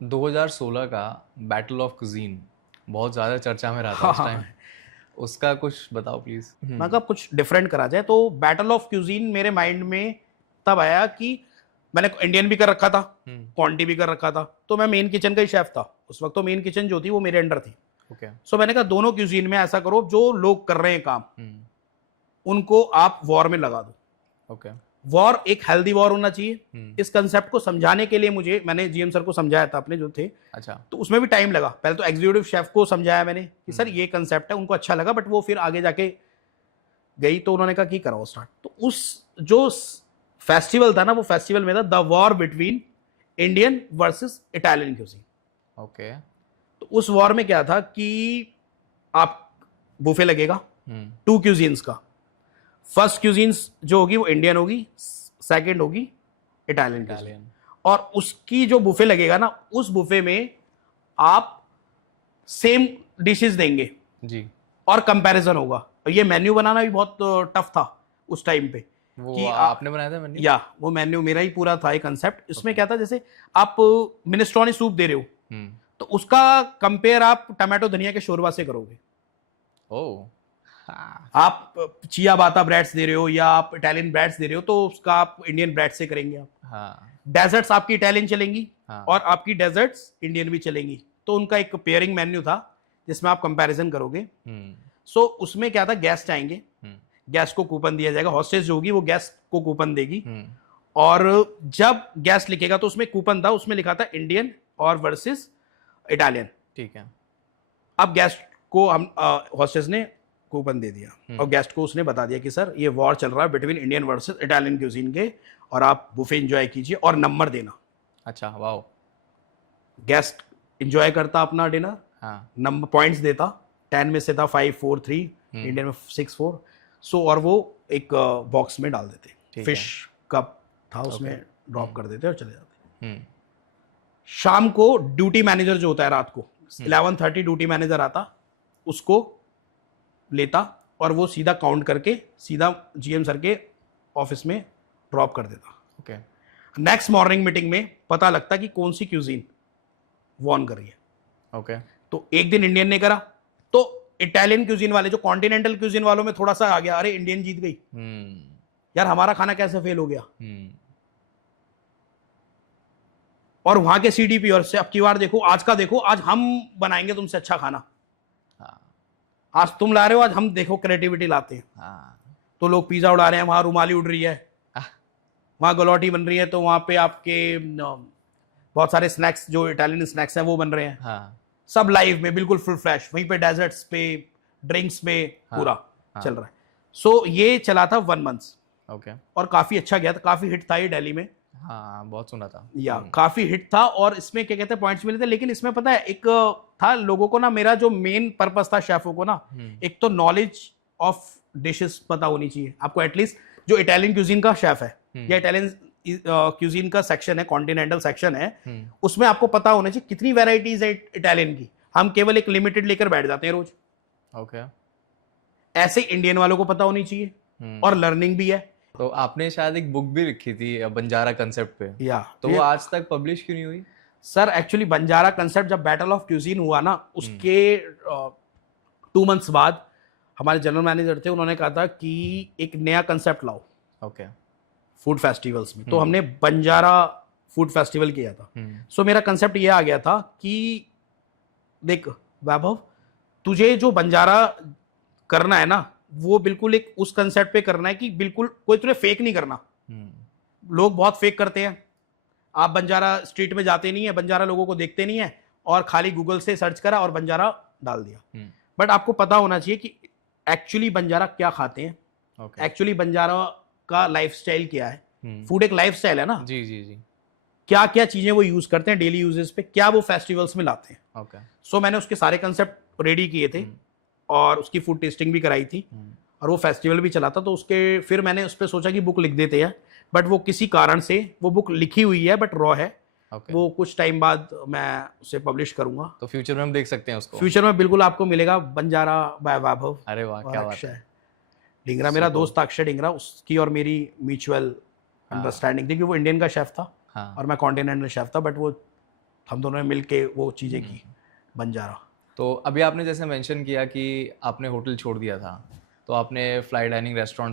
2016 का battle of cuisine बहुत ज़्यादा चर्चा में रहा था हाँ उस हाँ टाइम। हाँ। उसका कुछ बताओ प्लीज़। मैं कहा कुछ डिफरेंट करा जाए, तो बैटल ऑफ क्यूजीन मेरे माइंड में तब आया कि मैंने इंडियन भी कर रखा था, क्वांटी भी कर रखा था, तो मैं मेन किचन का ही शेफ था उस वक्त। तो मेन किचन जो थी वो मेरे अंडर थी। ओके। सो मैंने कहा दोनों क्यूजीन में ऐसा करो, जो लोग कर रहे हैं काम उनको आप वॉर में लगा दो। ओके। वॉर एक हेल्दी वॉर होना चाहिए। इस कंसेप्ट को समझाने के लिए मैंने जीएम सर को समझाया था अपने जो थे। अच्छा। तो उसमें भी टाइम लगा। पहले तो एग्जीक्यूटिव शेफ को समझाया मैंने कि सर ये कंसेप्ट है, उनको अच्छा लगा, बट वो फिर आगे जाके गई तो उन्होंने कहा कि कराओ स्टार्ट। तो उस जो फेस्टिवल था ना, वो फेस्टिवल में था the war between Indian versus Italian cuisine. Okay. तो उस वॉर में क्या था कि आप बुफे लगेगा 2 क्यूजीन्स का। फर्स्ट क्यूजीन्स जो होगी वो इंडियन होगी, सेकंड होगी इटालियन क्यूजीन। इटालियन। और उसकी जो बुफे लगेगा ना, उस बुफे में आप सेम डिशेस देंगे जी। और कंपैरिजन होगा। ये मेन्यू बनाना भी बहुत टफ था उस टाइम पे वो कि आपने बनाया था मेन्यू? या वो मेन्यू मेरा ही पूरा था। एक कंसेप्ट इसमें क्या था, जैसे आप मिनेस्ट्रोनी सूप दे रहे हो तो उसका कंपेयर आप टमाटो धनिया के शोरबा से करोगे। ओह। आप चिया बाता ब्रेड्स दे रहे हो या आप इटालियन ब्रेड्स दे रहे हो तो उसका आप इंडियन ब्रेड से करेंगे आप। हाँ। डेजर्ट्स आपकी इटालियन चलेंगी हाँ। और आपकी डेजर्ट्स इंडियन भी चलेंगी। तो उनका एक पेयरिंग मेन्यू था जिसमें आप कंपैरिजन करोगे। सो उसमें क्या था, गेस्ट आएंगे, गेस्ट को कूपन दिया जाएगा। हॉस्टेस जो होगी वो गेस्ट को कूपन देगी, और जब गेस्ट लिखेगा तो उसमें कूपन था, उसमें लिखा था इंडियन और वर्सेस इटालियन। ठीक है। अब गेस्ट को हम हॉस्टेस ने कूपन दे दिया और गेस्ट को उसने बता दिया कि सर ये वॉर चल रहा है between Indian versus Italian cuisine के, और आप बुफे एंजॉय कीजिए और नंबर देना। अच्छा। वाओ। गेस्ट एंजॉय करता अपना डिनर, हाँ। नंबर पॉइंट्स देता। 10 में से था 5 4 3, इंडियन में 6 4। सो और वो एक बॉक्स में डाल देते, फिश कप था उसमें ड्रॉप कर देते और चले जाते। शाम को ड्यूटी मैनेजर जो होता है रात को 11:30 ड्यूटी मैनेजर आता, उसको लेता और वो सीधा काउंट करके सीधा जीएम सर के ऑफिस में ड्रॉप कर देता। ओके। नेक्स्ट मॉर्निंग मीटिंग में पता लगता कि कौन सी क्यूजीन वॉन कर रही है। ओके। तो एक दिन इंडियन ने करा तो इटालियन क्यूजीन वाले, जो कॉन्टिनेंटल क्यूजीन वालों में थोड़ा सा आ गया, अरे इंडियन जीत गई, यार हमारा खाना कैसे फेल हो गया। और वहां के सीडीपी और से अब की बार देखो, आज का देखो, आज हम बनाएंगे तुमसे अच्छा खाना। आज तुम ला रहे हो, आज हम देखो क्रिएटिविटी लाते हैं। तो लोग पिज्जा उड़ा रहे हैं, वहां रुमाली उड़ रही है, वहां गलौटी बन रही है, तो वहां पे आपके बहुत सारे स्नैक्स जो इटालियन स्नैक्स हैं वो बन रहे हैं। सब लाइव में बिल्कुल फुल फ्लैश। वहीं पे डेजर्ट्स पे, ड्रिंक्स में पूरा चल रहा है। सो ये चला था 1 मंथ। ओके। और काफी अच्छा गया था, काफी हिट था ये दिल्ली में। हाँ, बहुत सुना था। या काफी हिट था और इसमें क्या कहते हैं पॉइंट्स मिले थे। लेकिन इसमें पता है एक था लोगों को ना, मेरा जो मेन पर्पस था शेफों को ना, एक तो नॉलेज ऑफ डिशेस पता होनी चाहिए आपको। एटलीस्ट जो इटालियन क्यूजीन का शेफ है या इटालियन क्यूजीन का सेक्शन है, कॉन्टिनेंटल सेक्शन है, उसमें आपको पता होना चाहिए कितनी वेराइटीज है इटालियन की। हम केवल एक लिमिटेड लेकर बैठ जाते हैं रोज। ओके। ऐसे इंडियन वालों को पता होनी चाहिए और लर्निंग भी है। तो आपने शायद एक बुक भी लिखी थी बंजारा कंसेप्ट पे, या तो वो आज तक पब्लिश क्यों नहीं हुई? सर एक्चुअली बंजारा कंसेप्ट जब बैटल ऑफ क्यूजीन हुआ ना, उसके 2 मंथ्स बाद हमारे जनरल मैनेजर थे, उन्होंने कहा था कि एक नया कंसेप्ट लाओ ओके फूड फेस्टिवल्स में। तो हमने बंजारा फूड फेस्टिवल किया था। सो मेरा कंसेप्ट ये आ गया था कि देख वैभव, तुझे जो बंजारा करना है ना, वो बिल्कुल एक उस कंसेप्ट पे करना है कि बिल्कुल कोई तुझे फेक नहीं करना। लोग बहुत फेक करते हैं। आप बंजारा स्ट्रीट में जाते नहीं है, बंजारा लोगों को देखते नहीं है, और खाली गूगल से सर्च करा और बंजारा डाल दिया। बट आपको पता होना चाहिए कि एक्चुअली बंजारा क्या खाते हैं, एक्चुअली बंजारा का लाइफस्टाइल क्या है। फूड एक लाइफस्टाइल है ना। जी जी जी। क्या क्या चीजें वो यूज करते हैं डेली यूजेस पे, क्या वो फेस्टिवल्स में लाते हैं। सो मैंने उसके सारे कंसेप्ट रेडी किए थे और उसकी फूड टेस्टिंग भी कराई थी और वो फेस्टिवल भी चला था। तो उसके फिर मैंने उस पर सोचा कि बुक लिख देते हैं, बट वो किसी कारण से वो बुक लिखी हुई है बट रॉ है। वो कुछ टाइम बाद मैं उसे पब्लिश करूंगा। तो फ्यूचर में हम देख सकते हैं उसको? फ्यूचर में बिल्कुल आपको मिलेगा, बंजारा बाय वैभव। अरे वाह, क्या बात है। डिंगरा मेरा दोस्त था, अक्षय डिंगरा, उसकी और मेरी म्यूचुअल अंडरस्टैंडिंग थी कि वो इंडियन का शेफ था और मैं कॉन्टिनेंटल शेफ था। बट वो हम दोनों ने मिल के वो चीज़ें की बंजारा। तो अभी आपने जैसे मेंशन किया कि आपने होटल छोड़ दिया था, तो आपने फ्लाई डाइनिंग रेस्टोरेंट्स